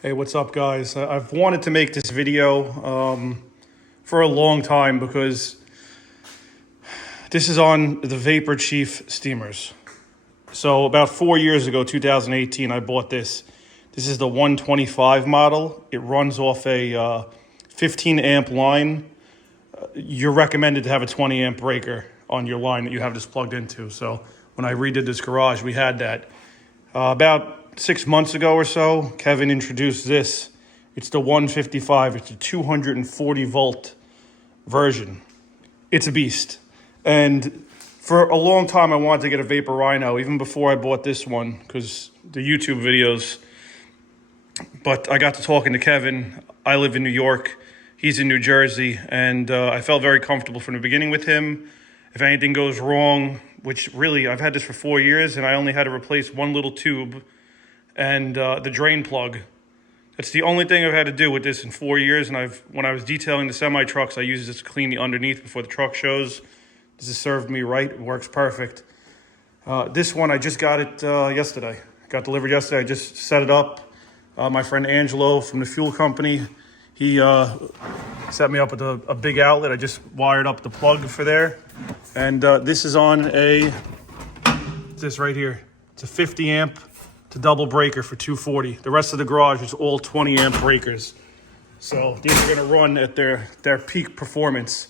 Hey, what's up, guys? I've wanted to make this video for a long time because this is on the Vapor Chief steamers. So about 4 years ago, 2018, I bought this. This is the 125 model. It runs off a 15 amp line. You're recommended to have a 20 amp breaker on your line that you have this plugged into. So when I redid this garage, we had that. About 6 months ago or so, Kevin introduced this. It's the 155. It's a 240 volt version. It's a beast. And for a long time, I wanted to get a Vapor Rhino, even before I bought this one, because the YouTube videos. But I got to talking to Kevin. I live in New York. He's in New Jersey. And I felt very comfortable from the beginning with him. If anything goes wrong, which really, I've had this for 4 years, and I only had to replace one little tube and the drain plug. That's the only thing I've had to do with this in 4 years. And when I was detailing the semi trucks, I used this to clean the underneath before the truck shows. This has served me right. It works perfect. This one, I just got it yesterday. Got delivered yesterday. I just set it up. My friend Angelo from the fuel company, he set me up with a big outlet. I just wired up the plug for there. And this is on this right here. It's a 50 amp to double breaker for 240. The rest of the garage is all 20 amp breakers. So these are gonna run at their peak performance.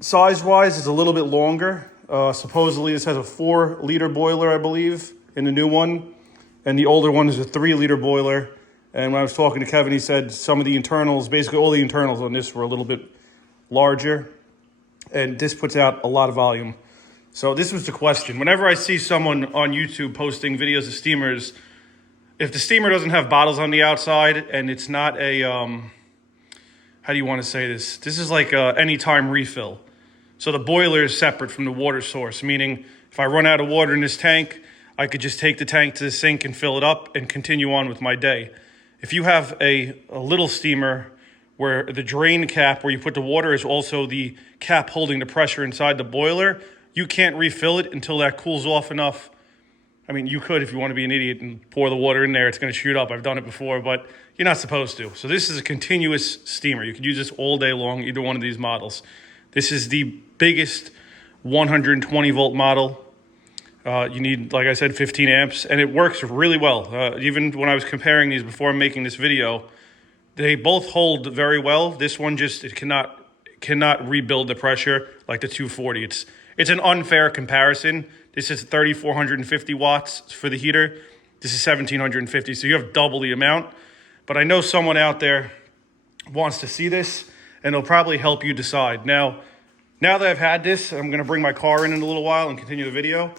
Size-wise, it's a little bit longer. Supposedly this has a 4-liter boiler, I believe, in the new one. And the older one is a 3-liter boiler. And when I was talking to Kevin, he said some of the internals, basically all the internals on this were a little bit larger. And this puts out a lot of volume. So this was the question. Whenever I see someone on YouTube posting videos of steamers, if the steamer doesn't have bottles on the outside and it's not a, how do you want to say this? This is like a anytime refill. So the boiler is separate from the water source, meaning if I run out of water in this tank, I could just take the tank to the sink and fill it up and continue on with my day. If you have a little steamer where the drain cap where you put the water is also the cap holding the pressure inside the boiler, you can't refill it until that cools off enough. I mean, you could if you want to be an idiot and pour the water in there. It's going to shoot up. I've done it before, but you're not supposed to. So this is a continuous steamer. You could use this all day long, either one of these models. This is the biggest 120 volt model. You need, like I said, 15 amps, and it works really well. Even when I was comparing these before making this video, they both hold very well. This one it cannot rebuild the pressure like the 240. It's an unfair comparison. This is 3,450 watts for the heater. This is 1,750, so you have double the amount. But I know someone out there wants to see this, and it'll probably help you decide. Now that I've had this, I'm gonna bring my car in a little while and continue the video.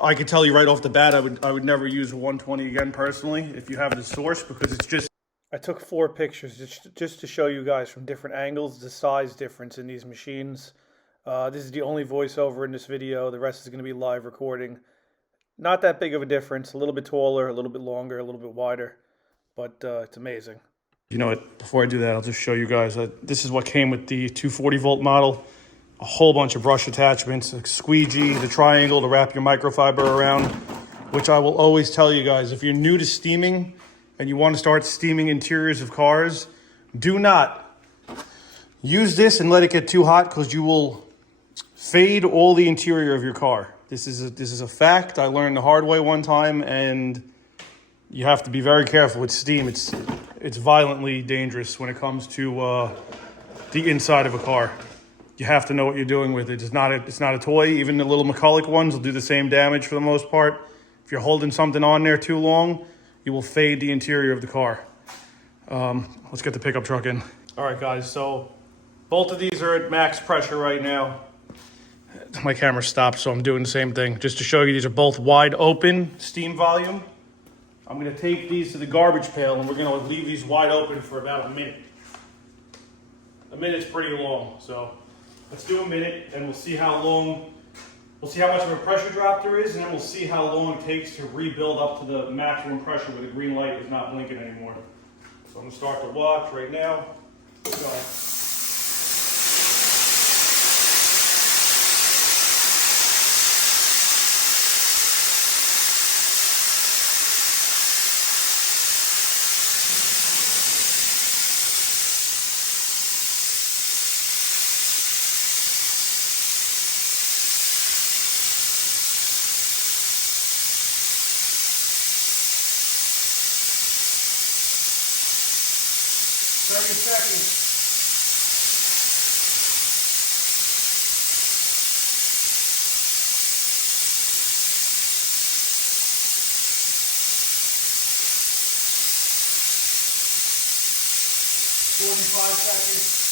I could tell you right off the bat, I would never use a 120 again personally if you have the source, because it's just. I took 4 pictures just to show you guys from different angles the size difference in these machines. This is the only voiceover in this video. The rest is going to be live recording. Not that big of a difference. A little bit taller, a little bit longer, a little bit wider, but it's amazing. You know what? Before I do that, I'll just show you guys. This is what came with the 240 volt model. A whole bunch of brush attachments, a squeegee, the triangle to wrap your microfiber around, which I will always tell you guys, if you're new to steaming and you want to start steaming interiors of cars, do not use this and let it get too hot, because you will fade all the interior of your car. This is a fact. I learned the hard way one time, and you have to be very careful with steam. It's violently dangerous when it comes to the inside of a car. You have to know what you're doing with it. It's not a toy. Even the little McCulloch ones will do the same damage for the most part. If you're holding something on there too long, you will fade the interior of the car. Let's get the pickup truck in. All right, guys, so both of these are at max pressure right now. My camera stopped, so I'm doing the same thing. Just to show you, these are both wide open steam volume. I'm gonna take these to the garbage pail, and we're gonna leave these wide open for about a minute. A minute's pretty long, so let's do a minute, and we'll see how much of a pressure drop there is, and then we'll see how long it takes to rebuild up to the maximum pressure where the green light is not blinking anymore. So I'm gonna start the watch right now. Go. 30 seconds. Five seconds.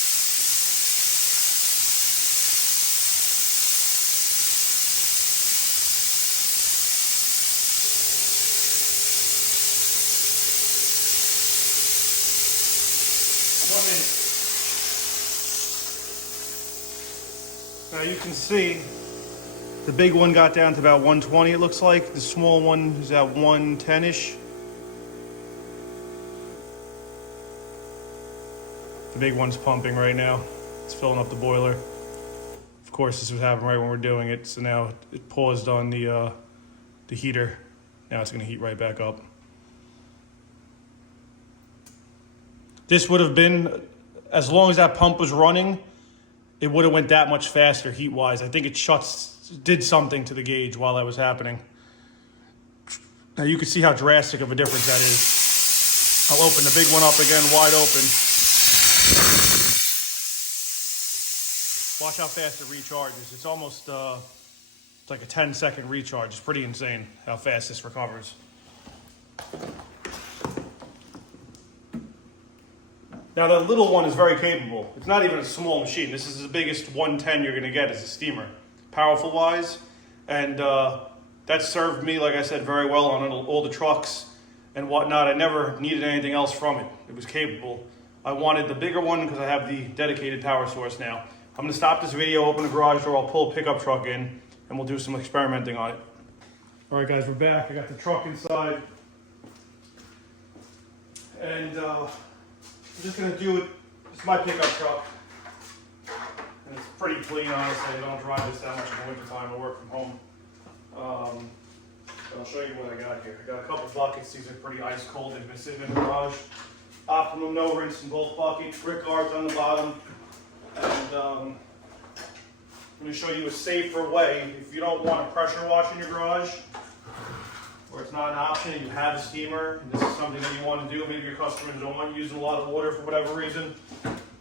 Now you can see the big one got down to about 120, it looks like. The small one is at 110-ish. The big one's pumping right now. It's filling up the boiler. Of course, this was happening right when we're doing it, so now it paused on the heater. Now it's going to heat right back up. This would have been, as long as that pump was running, it would have went that much faster heat-wise. I think it did something to the gauge while that was happening. Now you can see how drastic of a difference that is. I'll open the big one up again, wide open. Watch how fast it recharges. It's almost it's like a 10-second recharge. It's pretty insane how fast this recovers. Now the little one is very capable. It's not even a small machine. This is the biggest 110 you're gonna get as a steamer, powerful wise. And that served me, like I said, very well on all the trucks and whatnot. I never needed anything else from it. It was capable. I wanted the bigger one because I have the dedicated power source now. I'm gonna stop this video, open the garage door, I'll pull a pickup truck in, and we'll do some experimenting on it. All right guys, we're back. I got the truck inside. And I'm just gonna do it. It's my pickup truck. And it's pretty clean, honestly. I don't drive this that much in the winter time. I work from home. I'll show you what I got here. I got a couple buckets. These are pretty ice cold. They've been sitting in the garage. Optimum no rinse in both buckets. Brick guards on the bottom. And I'm going to show you a safer way. If you don't want a pressure wash in your garage, or it's not an option and you have a steamer, and this is something that you want to do, maybe your customers don't want you using a lot of water for whatever reason,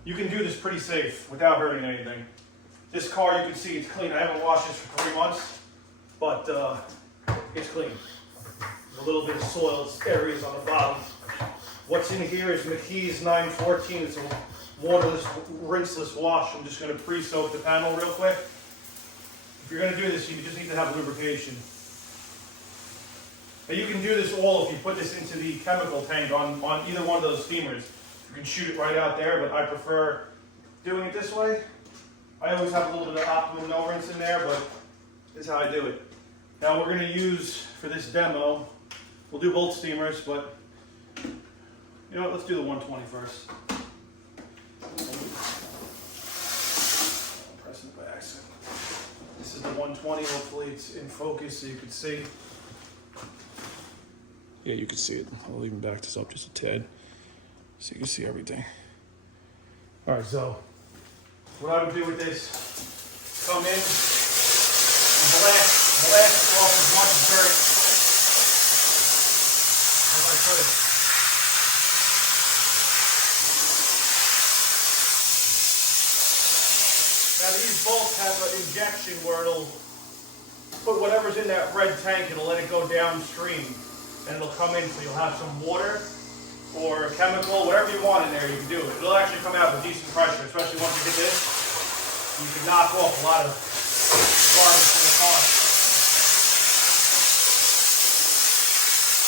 you can do this pretty safe without hurting anything. This car, you can see it's clean. I haven't washed this for 3 months, but it's clean. There's a little bit of soiled areas on the bottom. What's in here is McKee's 914. It's a waterless, rinseless wash. I'm just going to pre-soak the panel real quick. If you're going to do this, you just need to have lubrication. Now you can do this all if you put this into the chemical tank on either one of those steamers. You can shoot it right out there, but I prefer doing it this way. I always have a little bit of optimum no rinse in there, but this is how I do it. Now we're going to use, for this demo, we'll do both steamers, but you know what, let's do the 120 first. I'm pressing it by accident. This is the 120, hopefully it's in focus so you can see. Yeah, you can see it. I'll even back this up just a tad so you can see everything. All right, so what I would do with this, come in and blast off as much dirt as I could. Now these bolts have an injection where it'll put whatever's in that red tank, it'll let it go downstream. And it'll come in, so you'll have some water or chemical, whatever you want in there, you can do it. It'll actually come out with decent pressure, especially once you hit this. You can knock off a lot of garbage from the car.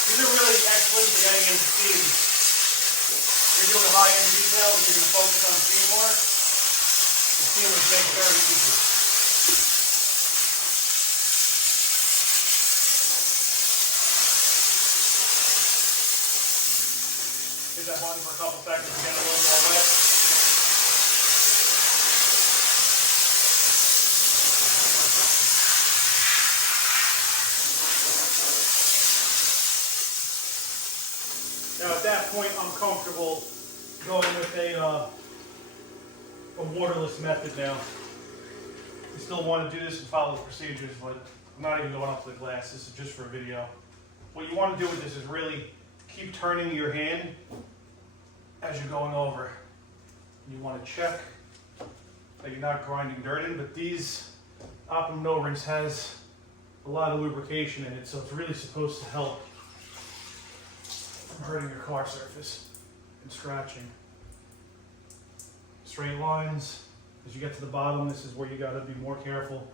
These are really excellent for getting into steam. If you're doing high-end detail and you're going to focus on steam work, the steamers make it very easy. Hit that button for a couple seconds to get it a little more wet. Now at that point, I'm comfortable going with a waterless method now. I still want to do this and follow the procedures, but I'm not even going up to the glass. This is just for a video. What you want to do with this is really keep turning your hand as you're going over. You want to check that you're not grinding dirt in, but these Optimum No Rinse has a lot of lubrication in it, so it's really supposed to help from hurting your car surface and scratching. Straight lines. As you get to the bottom, this is where you got to be more careful.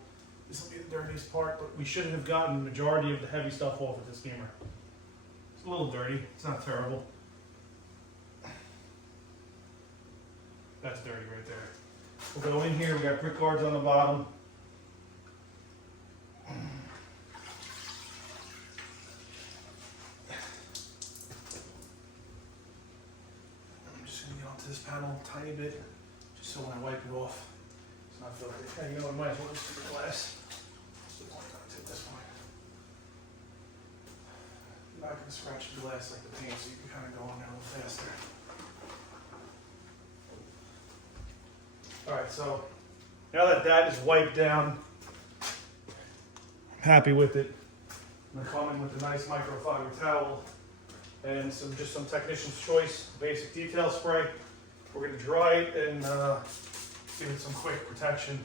This will be the dirtiest part, but we should have gotten the majority of the heavy stuff off with the steamer. It's a little dirty. It's not terrible. That's dirty right there. We'll go in here. We got brick guards on the bottom. I'm just going to get onto this panel a tiny bit, just so when I wipe it off, it's not filthy. Hey, you know, I might as well just do the glass. What's the point on it at this point? You're not going to scratch the glass like the paint, so you can kind of go on there a little faster. All right, so now that that is wiped down, I'm happy with it. I'm gonna come in with a nice microfiber towel and just some Technician's Choice basic detail spray. We're gonna dry it and give it some quick protection.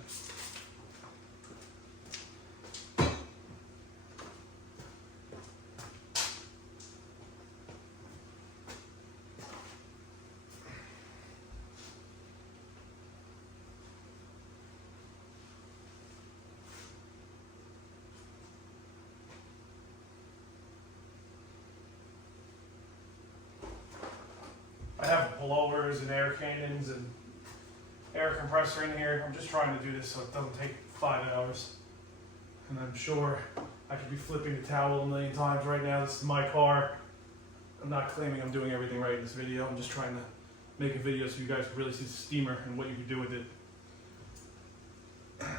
I have blowers and air cannons and air compressor in here. I'm just trying to do this so it doesn't take 5 hours. And I'm sure I could be flipping the towel a million times right now. This is my car. I'm not claiming I'm doing everything right in this video. I'm just trying to make a video so you guys can really see the steamer and what you can do with it.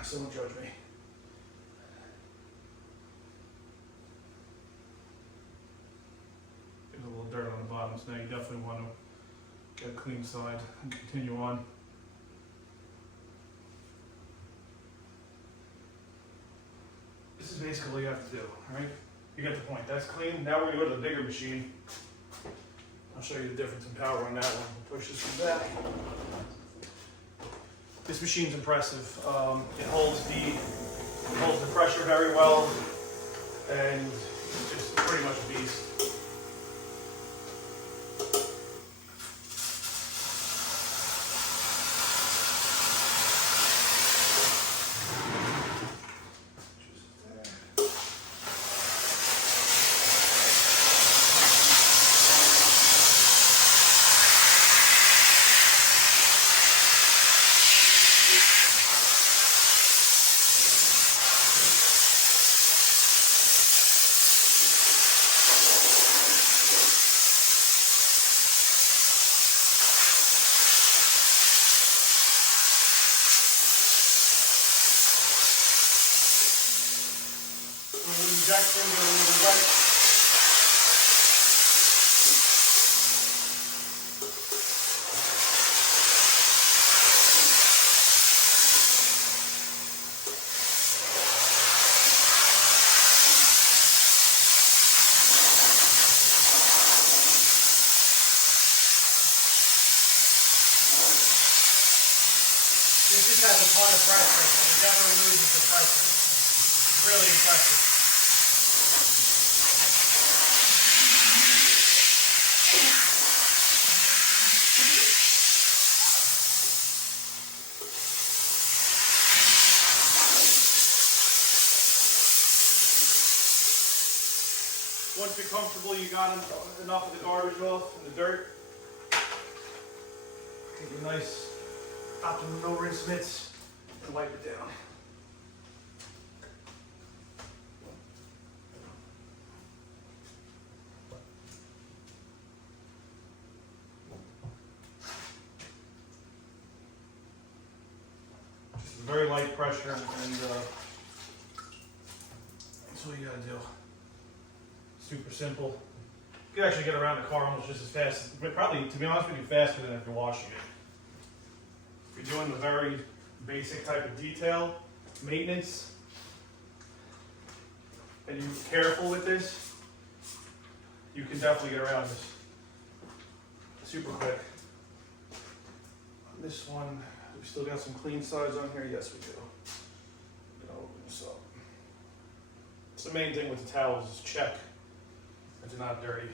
So don't judge me. There's a little dirt on the bottom, so now you definitely want to get a clean side and continue on. This is basically what you have to do, alright? You get the point. That's clean. Now we're going to go to the bigger machine. I'll show you the difference in power on that one. Push this from back. This machine's impressive. It holds the pressure very well, and it's just pretty much a beast. Injection, get a little wet. This just has a ton of pressure, and it never loses the pressure. It's really impressive. Once you're comfortable, you got enough of the garbage off and the dirt. Take a nice Optimum No Rinse mitts and wipe it down. Just a very light pressure, and that's all you gotta do. Super simple. You can actually get around the car almost just as fast, but probably, to be honest with you, faster than if you're washing it. If you're doing the very basic type of detail, maintenance, and you're careful with this, you can definitely get around this super quick. This one, we still got some clean sides on here. Yes, we do. I'm gonna open this up. It's the main thing with the towels is check that they're not dirty.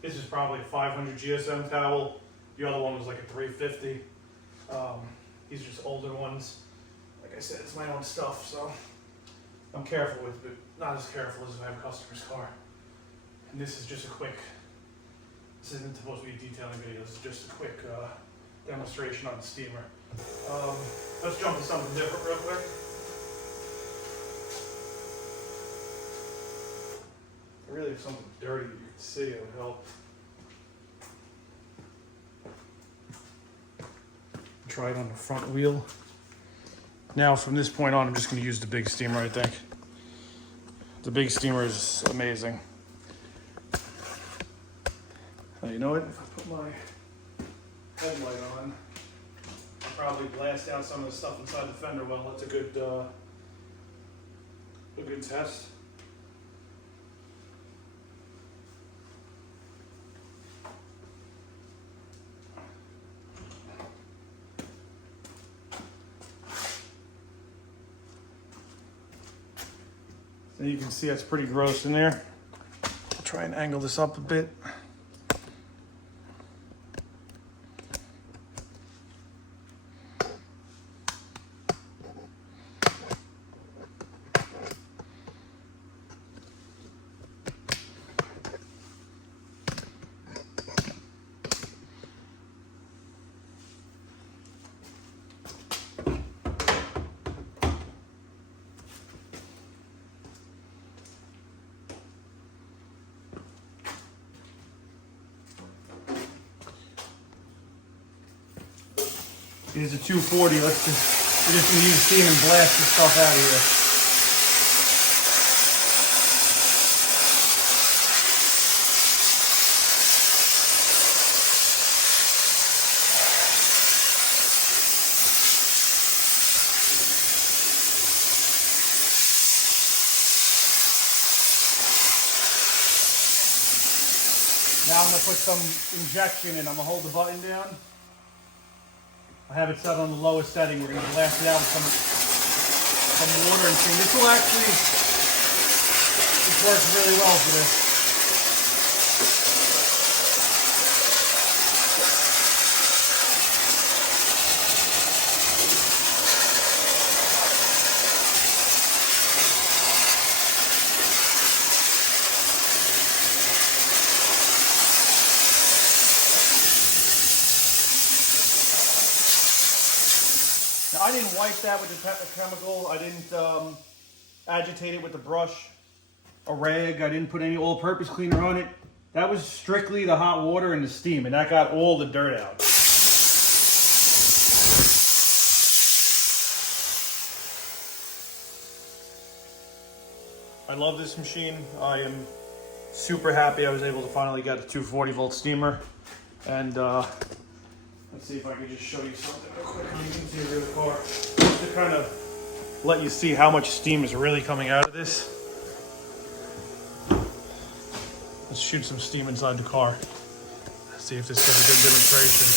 This is probably a 500 GSM towel. The other one was like a 350. These are just older ones. Like I said, it's my own stuff, so I'm careful with it, but not as careful as if I have a customer's car. And this is just a quick, this isn't supposed to be a detailing video, this is just a quick demonstration on the steamer. Let's jump to something different real quick. Really, if something dirty that you can see, it would help. Try it on the front wheel. Now, from this point on, I'm just going to use the big steamer, I think. The big steamer is amazing. Now, you know what? If I put my headlight on, I'll probably blast out some of the stuff inside the fender well. That's a good test. And you can see that's pretty gross in there. I'll try and angle this up a bit. Here's a 240. We're just gonna use steam and blast this stuff out of here. Now I'm gonna put some injection in. I'm gonna hold the button down. I have it set on the lowest setting. We're going to blast it out with some water and steam. This works really well for this. Now, I didn't wipe that with the chemical. I didn't agitate it with the brush, a rag. I didn't put any all-purpose cleaner on it. That was strictly the hot water and the steam, and that got all the dirt out. I love this machine. I am super happy I was able to finally get a 240 volt steamer. And let's see if I can just show you something real quick on the interior of the car. Just to kind of let you see how much steam is really coming out of this. Let's shoot some steam inside the car. Let's see if this gives a good demonstration.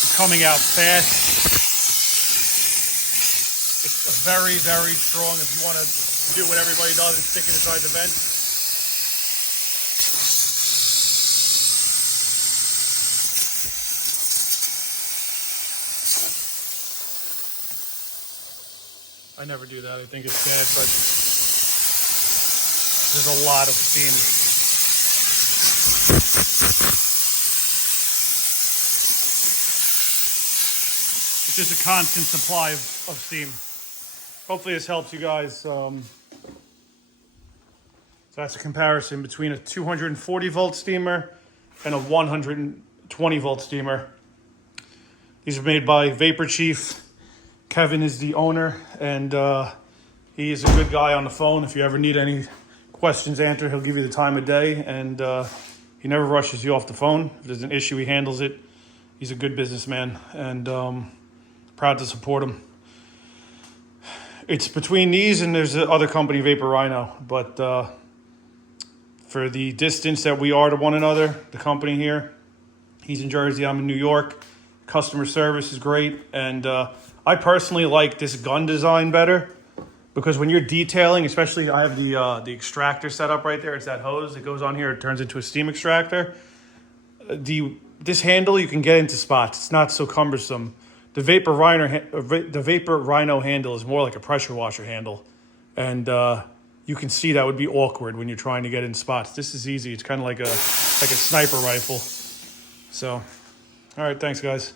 It's coming out fast. It's very, very strong if you want to do what everybody does and stick it inside the vent. I never do that. I think it's bad, but there's a lot of steam. It's just a constant supply of steam. Hopefully this helps you guys. So that's a comparison between a 240 volt steamer and a 120 volt steamer. These are made by Vapor Chief. Kevin is the owner, and he is a good guy on the phone. If you ever need any questions answered, he'll give you the time of day, and he never rushes you off the phone. If there's an issue, he handles it. He's a good businessman, and proud to support him. It's between these and there's the other company, Vapor Rhino, but for the distance that we are to one another, the company here, he's in Jersey, I'm in New York. Customer service is great, and I personally like this gun design better because when you're detailing, especially I have the extractor set up right there. It's that hose that goes on here. It turns into a steam extractor. This handle you can get into spots. It's not so cumbersome. The Vapor Rhino handle is more like a pressure washer handle, and you can see that would be awkward when you're trying to get in spots. This is easy. It's kind of like a sniper rifle. So, all right, thanks guys.